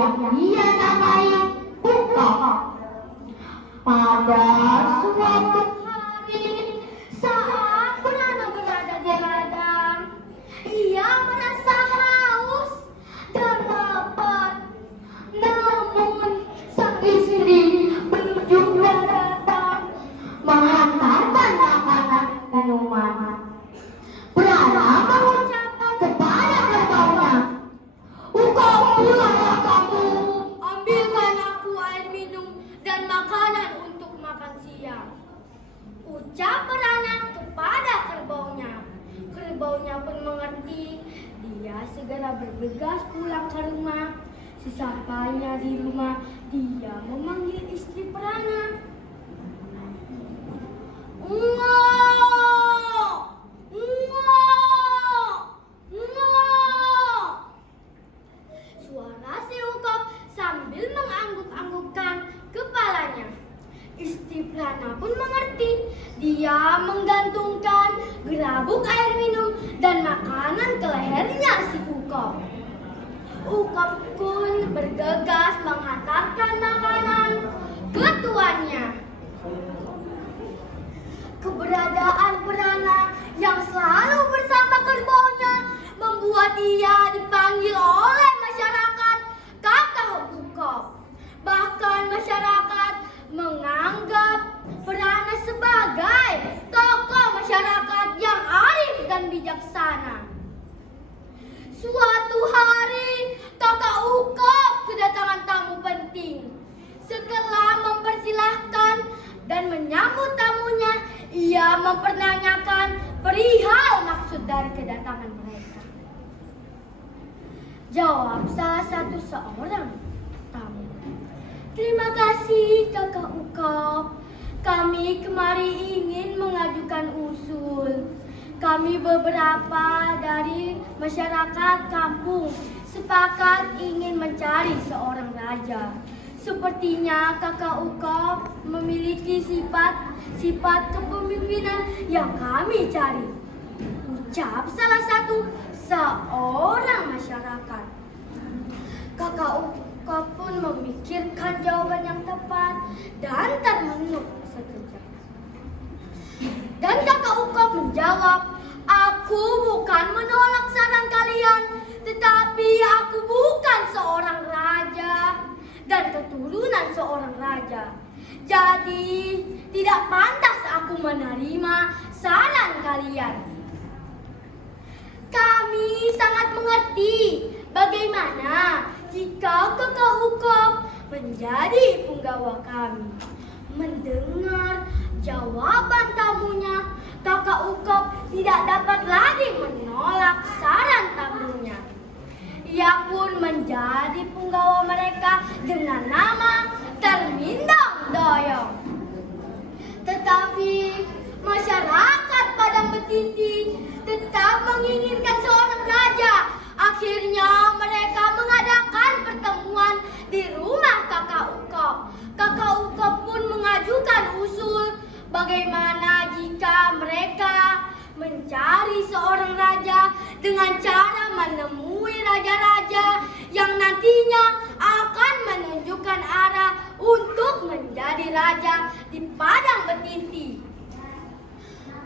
yang dia namai Ukop. Pada suatu hari saat Purana berada di ladang, ia merasa haus dan lapar. Namun sang istri belum juga datang menghantarkan makanan dan minuman. Purana mengucapkan kepada kerbaunya, "Ukop, pulanglah kamu, ambilkan aku air minum dan makanan untuk makan siang." Ucap Purana kepada kerbaunya. Kerbaunya pun mengerti. Dia segera bergegas pulang ke rumah. Sesampainya di rumah, dia memanggil istri Purana. "Ngok! Ngok! Ngok!" Suara si Ukop sambil mengangguk-anggukkan kepalanya. Istri Purana pun mengerti. Dia menggantungkan gerabuk air minum dan makanan ke lehernya si Ukop. Ukop pun bergegas menghantarkan makanan ke tuannya. Keberadaan Purana yang selalu bersama kerbaunya membuat dia dipanggil oleh masyarakat Kakak Ukop. Bahkan masyarakat menganggap Purana sebagai tokoh masyarakat yang arif dan bijaksana. Suatu hari, Kakak Ukop kedatangan tamu penting. Setelah mempersilahkan dan menyambut tamunya, ia mempertanyakan perihal maksud dari kedatangan mereka. Jawab salah satu seorang tamu, "Terima kasih Kakak Ukop. Kami kemari ingin mengajukan usul. Kami beberapa dari masyarakat kampung sepakat ingin mencari seorang raja. Sepertinya Kakak Ukop memiliki sifat kepemimpinan yang kami cari." Ucap salah satu seorang masyarakat. Kakak Ukop pun memikirkan jawaban yang tepat dan termenung sekejap. Dan Kakak Ukop menjawab, "Aku bukan menolak saran kalian, tetapi aku bukan seorang raja dan keturunan seorang raja. Jadi tidak pantas aku menerima saran kalian. Kami sangat mengerti bagaimana jika Kakak Ukop menjadi punggawa kami." Mendengar jawaban tamunya, Kakak Ukop tidak dapat lagi menolak saran tamunya. Ia pun menjadi punggawa mereka dengan nama Termindong Doyong. Tetapi masyarakat Padang Betiti tetap menginginkan seorang raja. Akhirnya mereka mengadakan pertemuan di rumah Kakak Ukop. Kakak Ukop pun mengajukan usul bagaimana jika mereka mencari seorang raja dengan cara menemui raja-raja yang nantinya akan menunjukkan arah untuk menjadi raja di Padang Betiti.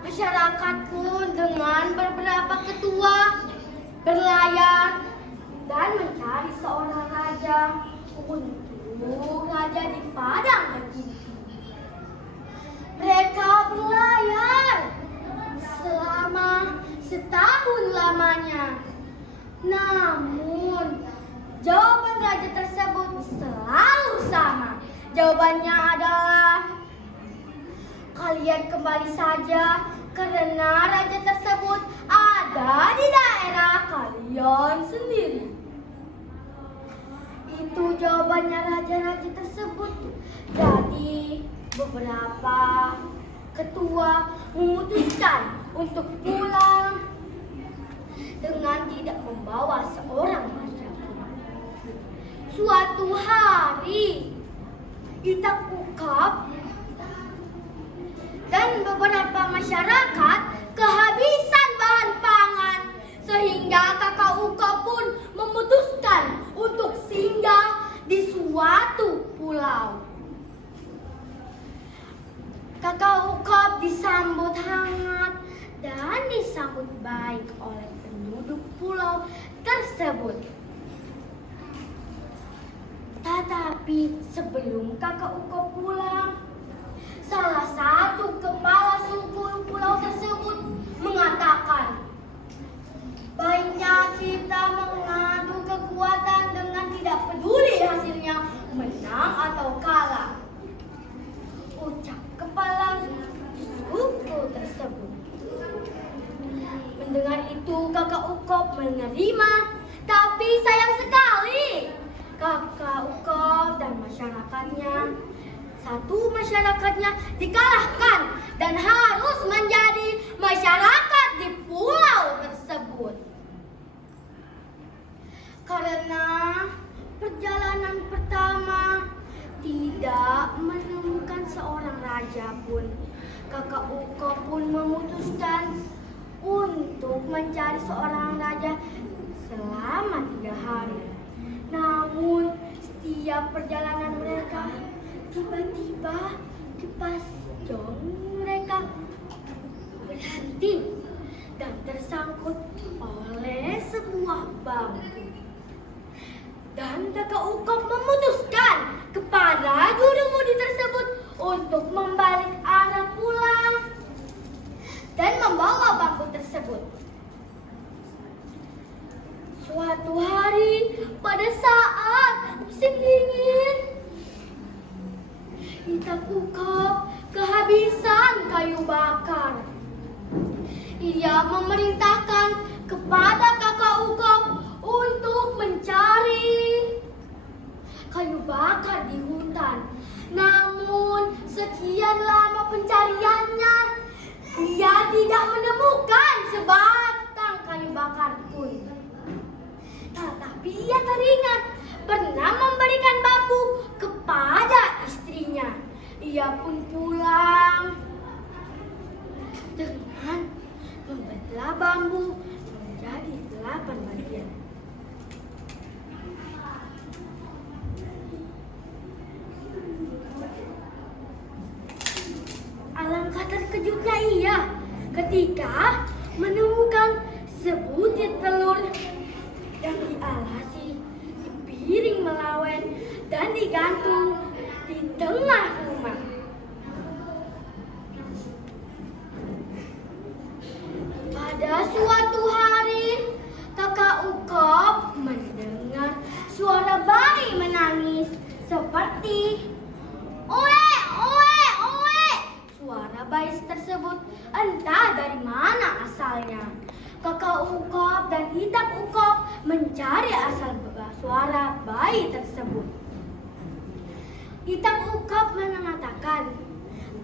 Masyarakat pun dengan beberapa ketua berlayar dan mencari seorang raja untuk raja di Padang Betiti. Mereka berlayar selama setahun lamanya. Namun, jawaban raja tersebut selalu sama. Jawabannya adalah, "Kalian kembali saja karena raja tersebut ada di daerah kalian sendiri." Itu jawabannya raja-raja tersebut. Jadi, beberapa ketua memutuskan untuk pulang dengan tidak membawa seorang raja pun. Suatu hari, Itak Ukop dan beberapa masyarakat kehabisan bahan pangan, sehingga Kakak Ukop pun memutuskan untuk singgah disambut baik oleh penduduk pulau tersebut. Tetapi sebelum kakak Uko pulang, salah satu kepala suku pulau tersebut mengatakan, "Baiknya kita mengadu kekuatan dengan tidak peduli hasilnya menang atau kalah," ucap kepala suku tersebut. Mendengar itu kakak Ukop menerima, tapi sayang sekali kakak Ukop dan masyarakatnya dikalahkan dan harus menjadi masyarakat di pulau tersebut. Karena perjalanan pertama tidak menemukan seorang raja pun, kakak Ukop pun memutuskan untuk mencari seorang raja selama 3 hari. Namun setiap perjalanan mereka, tiba-tiba kipas jong mereka berhenti dan tersangkut oleh sebuah bambu. Dan kakak Ukop memutuskan kepada jurumudi tersebut untuk membalik arah pulang dan membawa bambu tersebut. Suatu hari pada saat musim dingin, kakak Ukop kehabisan kayu bakar. Ia memerintahkan kepada kakak Ukop untuk mencari kayu bakar di hutan. Namun sekian lama pencariannya, ia tidak menemukan sebatang kayu bakar pun. Tetapi ia teringat pernah memberikan bambu kepada istrinya. Ia pun pulang dengan membelah bambu menjadi 8 bagian. Alangkah terkejutnya ia ketika menemukan sebutir telur yang dialasi di piring melawet dan digantung di tengah rumah. Pada suatu hari, kakak Ukop mendengar suara bayi menangis seperti "Oe, oe, oe". Suara bayi tersebut entah dari mana asalnya. Kakak Ukop dan Itak Ukop mencari asal suara bayi tersebut. Itak Ukop mengatakan,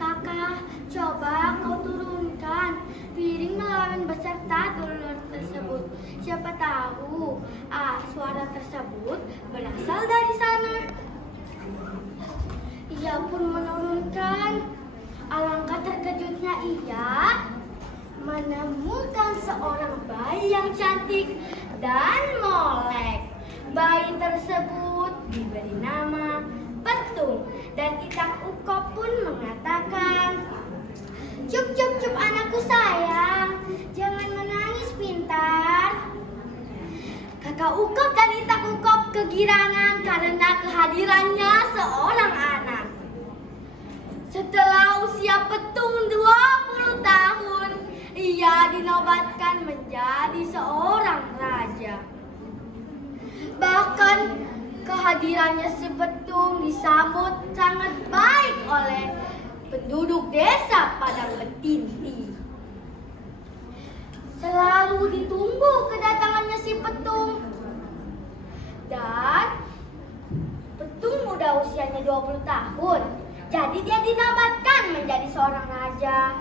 "Kakak, coba kau turunkan piring melawan beserta telur tersebut. Siapa tahu suara tersebut berasal dari sana." Ia pun menurunkan. Alangkah terkejutnya ia menemukan seorang bayi yang cantik dan molek. Bayi tersebut diberi nama Petung, dan Itak Ukop pun mengatakan, "Cup, cup, cup anakku sayang, jangan menangis pintar." Kakak Ukop dan Itak Ukop kegirangan karena kehadirannya seorang anak. Setelah usia Petung 20 tahun, ia dinobatkan menjadi seorang raja. Bahkan kehadirannya si Petung disambut sangat baik oleh penduduk desa Padang Betinti. Selalu ditunggu kedatangannya si Petung. Dan Petung udah usianya 20 tahun. Jadi dia dinobatkan menjadi seorang raja.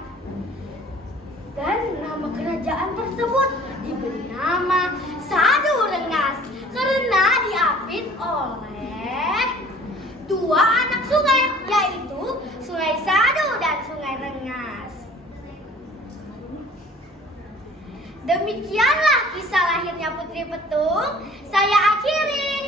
Dan nama kerajaan tersebut diberi nama Sadu Rengas karena diapit oleh 2 anak sungai, yaitu Sungai Sadu dan Sungai Rengas. Demikianlah kisah lahirnya Putri Petung. Saya akhiri.